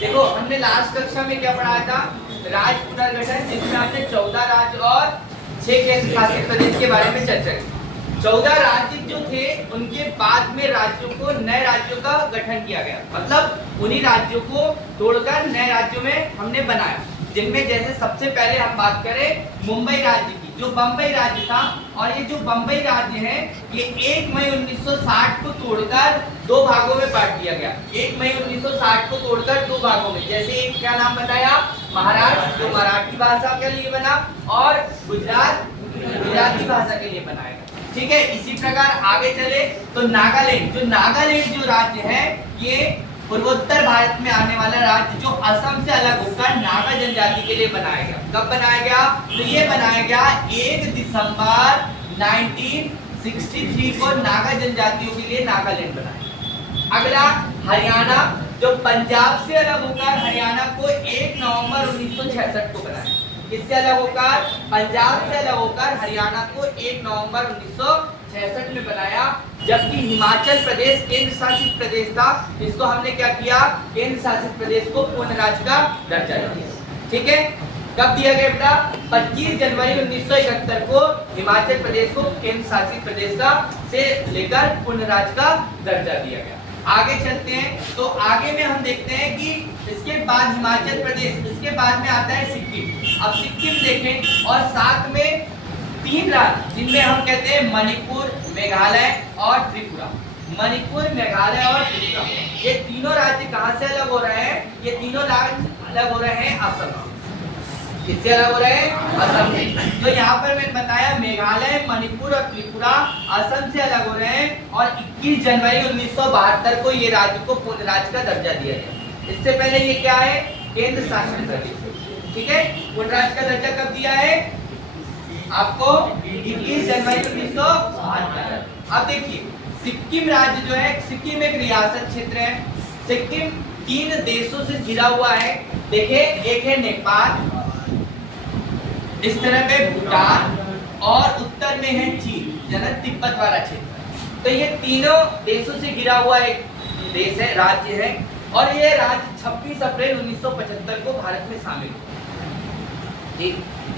देखो हमने लास्ट कक्षा में क्या पढ़ाया था, राज्य पुनर्गठन, जिसमें हमने 14 राज्य और 6 केंद्र शासित प्रदेश के बारे में चर्चा की। 14 राज्य जो थे उनके बाद में राज्यों को नए राज्यों का गठन किया गया, मतलब उन्हीं राज्यों को तोड़कर नए राज्यों में हमने बनाया, जिनमें जैसे सबसे पहले हम बात करें मुंबई राज्य की, जो बम्बई राज्य था। और ये जो बम्बई राज्य है ये 1 मई 1960 को तोड़कर 2 भागों में बांट दिया गया। 1 मई 1960 को तोड़कर 2 भागों में, जैसे एक क्या नाम बताया, महाराष्ट्र जो मराठी भाषा के लिए बना, और गुजरात गुजराती भाषा के लिए बनाया। ठीक है, इसी प्रकार आगे चले तो नागालैंड, जो राज्य है ये पूर्वोत्तर भारत में आने वाला राज्य, जो असम से अलग होकर नागा जनजाति के लिए बनाया गया। कब बनाया गया? तो ये बनाया गया 1 दिसंबर 1963 को नागा जनजातियों के लिए नागालैंड बनाया। अगला हरियाणा, जो पंजाब से अलग होकर हरियाणा को 1 नवंबर 1966 को बनाया। इससे अलग होकर, पंजाब से अलग होकर हरियाणा को 1 नवंबर 1966 में बनाया। जबकि हिमाचल प्रदेश केंद्र शासित प्रदेश था, इसको हमने क्या किया, केंद्र शासित प्रदेश को पूर्ण राज्य का दर्जा दिया। ठीक है, कब दिया गया बेटा? 25 जनवरी 1971 को हिमाचल प्रदेश को केंद्र शासित प्रदेश का से लेकर पूर्ण राज्य का दर्जा दिया गया। आगे चलते हैं तो आगे में हम देखते हैं कि इसके बाद हिमाचल प्रदेश, इसके बाद में आता है सिक्किम। अब सिक्किम देखें, और साथ में 3 राज्य जिनमें हम कहते हैं मणिपुर, मेघालय और त्रिपुरा। मणिपुर, मेघालय और त्रिपुरा, ये तीनों राज्य कहां से अलग हो रहे हैं? ये तीनों राज्य अलग हो रहे हैं असम से। किससे अलग हो रहे हैं? असम से। तो यहाँ पर मैंने बताया मेघालय, मणिपुर और त्रिपुरा असम से अलग हो रहे हैं, और 21 जनवरी 1972 को ये राज्य को पूर्ण राज्य का दर्जा दिया गया। इससे पहले ये क्या है? केंद्र शासित प्रदेश। ठीक है, पूर्ण राज्य का दर्जा कब दिया है आपको? 21 जनवरी 1972। अब देखिए सिक्किम राज्य जो है, सिक्किम एक रियासत क्षेत्र है। सिक्किम 3 देशों से घिरा हुआ है। देखिए, एक है नेपाल, इस तरह पे भूटान, और उत्तर में है चीन, जन तिब्बत वाला क्षेत्र। तो ये तीनों देशों से घिरा हुआ एक देश है, राज्य है, और ये राज्य 26 अप्रैल 1975 को भारत में शामिल हुआ।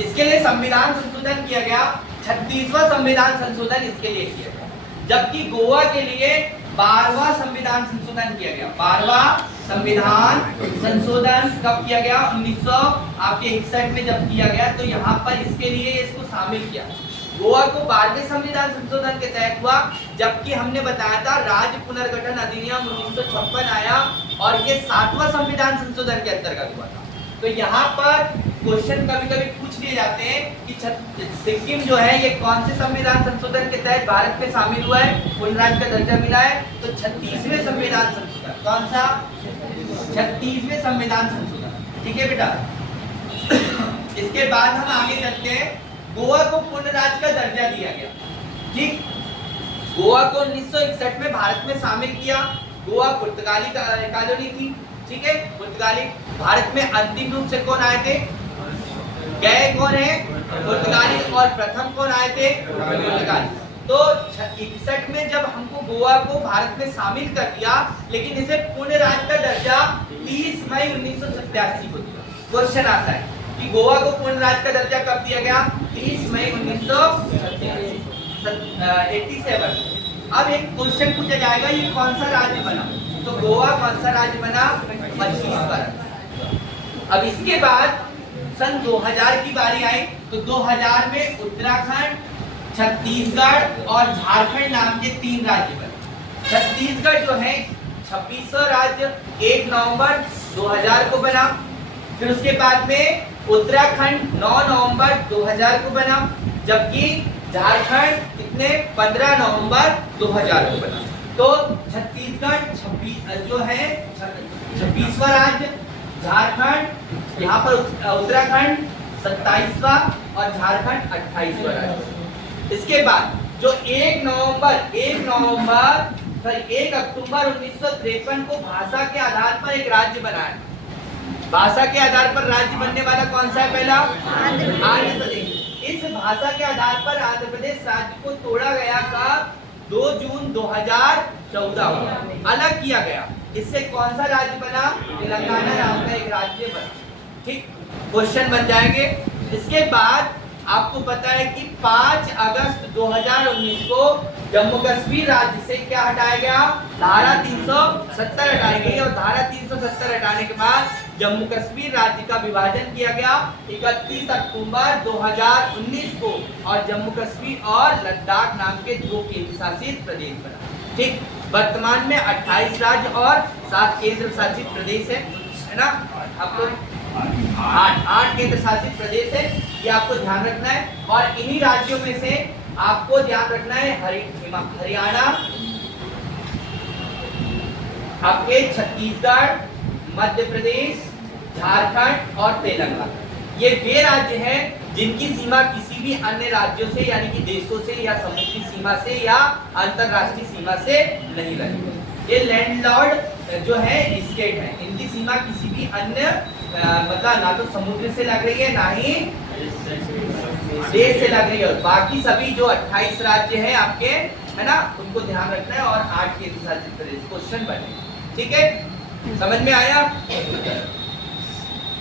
इसके लिए संविधान संशोधन किया गया, 36वां संविधान संशोधन इसके लिए किया गया। जबकि गोवा के लिए 12वां संविधान संशोधन किया गया। 12वां संविधान संशोधन कब किया गया? 1961 में जब किया गया, तो यहाँ पर इसके लिए इसको शामिल किया। गोवा को 12वें संविधान संशोधन के तहत हुआ, जबकि हमने बताया था राज्य पुनर्गठन अधिनियम 1956 आया, और ये 7वां संविधान संशोधन के अंतर्गत हुआ था। तो यहाँ पर क्वेश्चन कभी-कभी पूछ लिए जाते हैं कि सिक्किम जो है ये कौन से संविधान संशोधन के तहत भारत में शामिल हुआ है, पूर्ण राज्य का दर्जा मिला है? तो 36वें संविधान संशोधन। कौन सा? 36वें संविधान संशोधन। ठीक है बेटा। इसके बाद हम आगे चलते हैं। गोवा को पूर्ण राज्य का दर्जा दिया गया। ठीक, गोवा को 1961 में भारत में शामिल किया। गोवा पुर्तगाली कॉलोनी थी। ठीक है, पुर्तगाली। भारत में अंतिम रूप से कौन आए थे? गए कौन है? पुर्तगाली। और प्रथम कौन आए थे? पुर्तगाली। तो 61 में जब हमको गोवा को भारत में शामिल कर दिया, लेकिन इसे पूर्ण राज्य का दर्जा 30 मई 1987 को दिया। क्वेश्चन आता है कि गोवा को पूर्ण राज्य का दर्जा कब दिया गया? 30 मई 1987। अब एक क्वेश्चन पूछा जाएगा, ये कौन सा राज्य बना? तो गोवा कौन सा राज्य बना? 25वां। अब इसके बाद सन 2000 की बारी आई, तो 2000 में उत्तराखंड, छत्तीसगढ़ और झारखंड नाम के 3 राज्य बने। छत्तीसगढ़ जो है 26वां राज्य 1 नवंबर 2000 को बना। फिर उसके बाद में उत्तराखंड 9 नवंबर 2000 को बना, जबकि झारखंड कितने? 15 नवंबर 2000 को बना। तो छत्तीसगढ़ 26 जो है 26वां राज्य, झारखंड यहाँ पर उत्तराखंड 27वां और झारखंड 28वां राज्य। इसके बाद जो 1 अक्टूबर 1953 को भाषा के आधार पर एक राज्य बना है। भाषा के आधार पर राज्य बनने वाला कौन सा है? पहला आंध्र प्रदेश। इस भाषा के आधार पर आंध्र प्रदेश राज्य को तोड़ा गया का 2 जून 2014 अलग किया गया। इससे कौन सा राज्य बना? तेलंगाना नाम का एक राज्य बना। ठीक, क्वेश्चन बन जाएंगे। इसके बाद आपको पता है कि 5 अगस्त 2019 को जम्मू कश्मीर राज्य से क्या हटाया गया? धारा 370 हटाई गई और धारा 370 हटाने के बाद जम्मू कश्मीर राज्य का विभाजन किया गया 31 अक्टूबर 2019 को और जम्मू कश्मीर और लद्दाख नाम के 2 केंद्र शासित प्रदेश बना। ठीक, वर्तमान में 28 राज्य और 7 केंद्र शासित प्रदेश है ना। आपको 8 केंद्र शासित प्रदेश है, ये आपको ध्यान रखना है। और इन्हीं राज्यों में से आपको ध्यान रखना है हरियाणा, आपके छत्तीसगढ़, मध्य प्रदेश, झारखंड और तेलंगाना, ये वे राज्य हैं जिनकी सीमा किसी भी अन्य राज्यों से यानी कि देशों से या समुद्री सीमा से या अंतरराष्ट्रीय सीमा से नहीं लगी। ये लैंडलॉर्ड जो है स्टेट है, इनकी सीमा किसी भी अन्य मतलब ना तो समुद्र से लग रही है ना ही देश से लग रही है। और बाकी सभी जो 28 राज्य हैं आपके, है ना, उनको ध्यान रखना है और 8 केंद्र शासित प्रदेश क्वेश्चन बने। ठीक है, समझ में आया?